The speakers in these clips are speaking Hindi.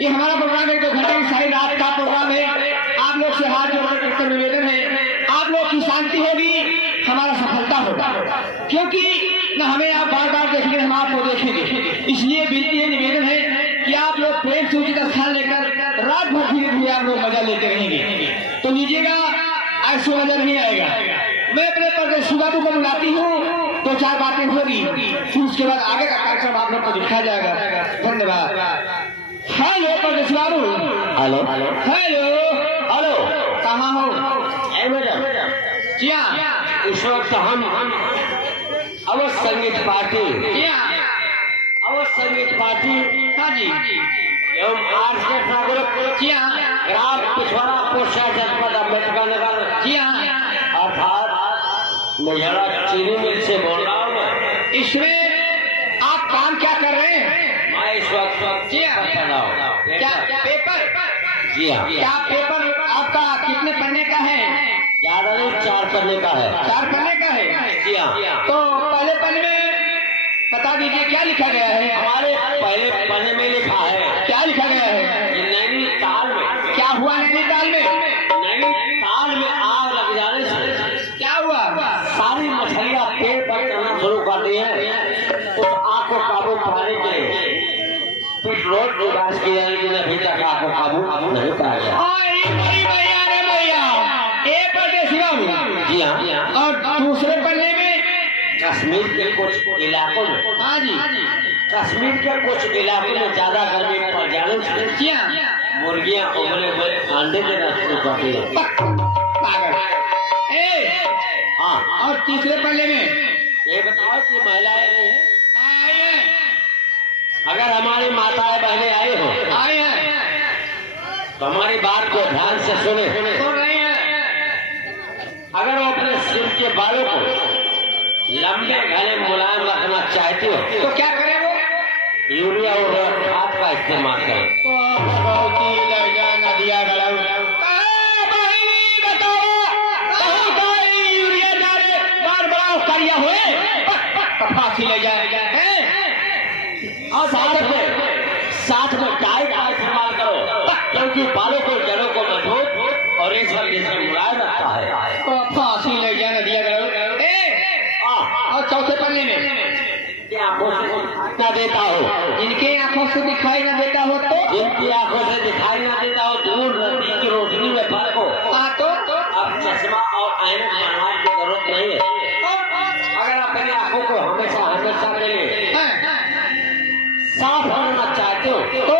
ये हमारा प्रोग्राम है, 2 घंटे की सारी रात का प्रोग्राम है। आप लोग से हाथ जोड़कर निवेदन है, आप लोग की शांति होगी, हमारा सफलता होगा, क्योंकि न हमें आप बार बार देखेंगे, हम आपको देखेंगे। इसलिए विनती है, निवेदन है कि आप लोग प्रेम से उचित स्थान लेकर रात भर धीरे धीरे आप लोग मजा लेते रहेंगे। तो लीजिएगा, ऐसे मजा नहीं आएगा। मैं अपने परदेसी बाबू को बुलाती हूँ, 2-4 बातें होगी, फिर उसके बाद आगे का कार्यक्रम आप लोग को दिखाया जाएगा। धन्यवाद। हेलो परदेसी बाबू। हेलो हेलो हेलो, कहाँ हो? मैडम जी इस वक्त हम अवध संगीत पार्टी हाँ जी एवं आर्केस्ट्रा ग्रुप जी हाँ ग्राम पिछवाड़ा पोस्टा जनपद अम्बेडकर नगर जी हाँ अर्थात मेहरा चीनी मिल से बोल रहा हूँ मैं। इसमें आप काम क्या कर रहे हैं? मैं इस वक्त जी हाँ क्या पेपर? जी हाँ, क्या पेपर आपका कितने पन्ने का है? ज्यादा नहीं, 4 पन्ने का है। 4 पन्ने का है। जी हाँ, तो पहले पन्ने में बता दीजिए क्या लिखा गया है? हमारे पहले पन्ने में लिखा है, क्या लिखा गया है? ये नैनीताल में। क्या हुआ नैनीताल में? नैनीताल में आग लग जाने से क्या हुआ? सारी मछलियाँ पेड़ पर चढ़ना शुरू कर दी है। उस आग को काबू पाने के लिए पेट्रोल विकास की लेकिन अभी तक आग को काबू नहीं पाया गया। जी हाँ। और दूसरे पन्ने में कश्मीर के कुछ इलाकों में, हाँ जी कश्मीर के कुछ इलाकों में ज्यादा गर्मी पड़ जाने से जी हाँ मुर्गियाँ उबले हुए अंडे देना शुरू कर दी है। पागल। हाँ, और तीसरे पन्ने में ये बताओ कि महिलाएं आए हैं, अगर हमारी माताएं बहनें आई हो आए हैं, तो हमारी बात को ध्यान से सुने। सुन रही हैं। अगर वो अपने सिर के बालों को लंबे घने मुलायम रखना चाहती हो तो क्या करें वो? यूरिया और खाद का इस्तेमाल करें। तो भगवती लजा नदिया गड़ाऊ यूरिया डाले बार बड़ा करिया हुए फांसी ले जाए। और साथ में डाई का इस्तेमाल करो, क्योंकि बालों को जड़ों को मजबूत और इस वक्त इसमें मुलायम रखता है। तो फांसी ले जाए नदिया गड़ाऊ। और चौथे पन्ने में आंखों से न देता हो, जिनके आंखों से दिखाई न देता हो तो जिनकी आंखों से दिखाई न देता हो, दूर नदी की रोशनी में फर्क हो, तो अब चश्मा और ऐनक बनवाने की जरूरत नहीं है। अगर अपनी आंखों को हमेशा के लिए साफ रखना चाहते हो तो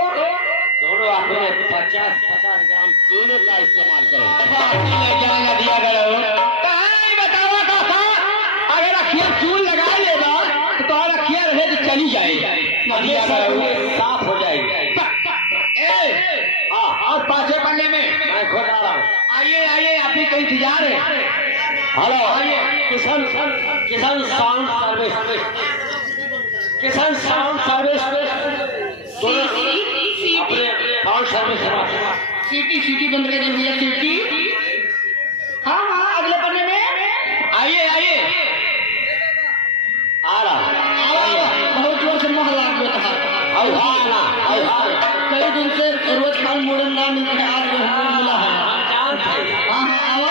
दोनों आंखों में 50-50 ग्राम चूने का इस्तेमाल करो। नदिया गड़ाऊ बताओ काका, अगर अखियां चून लगा लेगा तो और अखियां रहे तो चली जाएगी, नदिया गड़ाऊ साफ हो जाएगी। पन्ने में मैं खुद आ रहा हूँ। आइए आइए, आप ही का इंतजार है। हेलो, किसान किसान साउंड सर्विस, किसान साउंड सर्विस साउंड सर्विस सीटी बंद कर दी भैया, सीटी। हाँ हाँ, अगले पन्ने में आइए आइए, आ रहा हूँ। बहुत जोर से मोहल्ला में कहा कई दिन से रोज खान मोड़न नाम आज मिला है। जानते हाँ हाँ, आओ।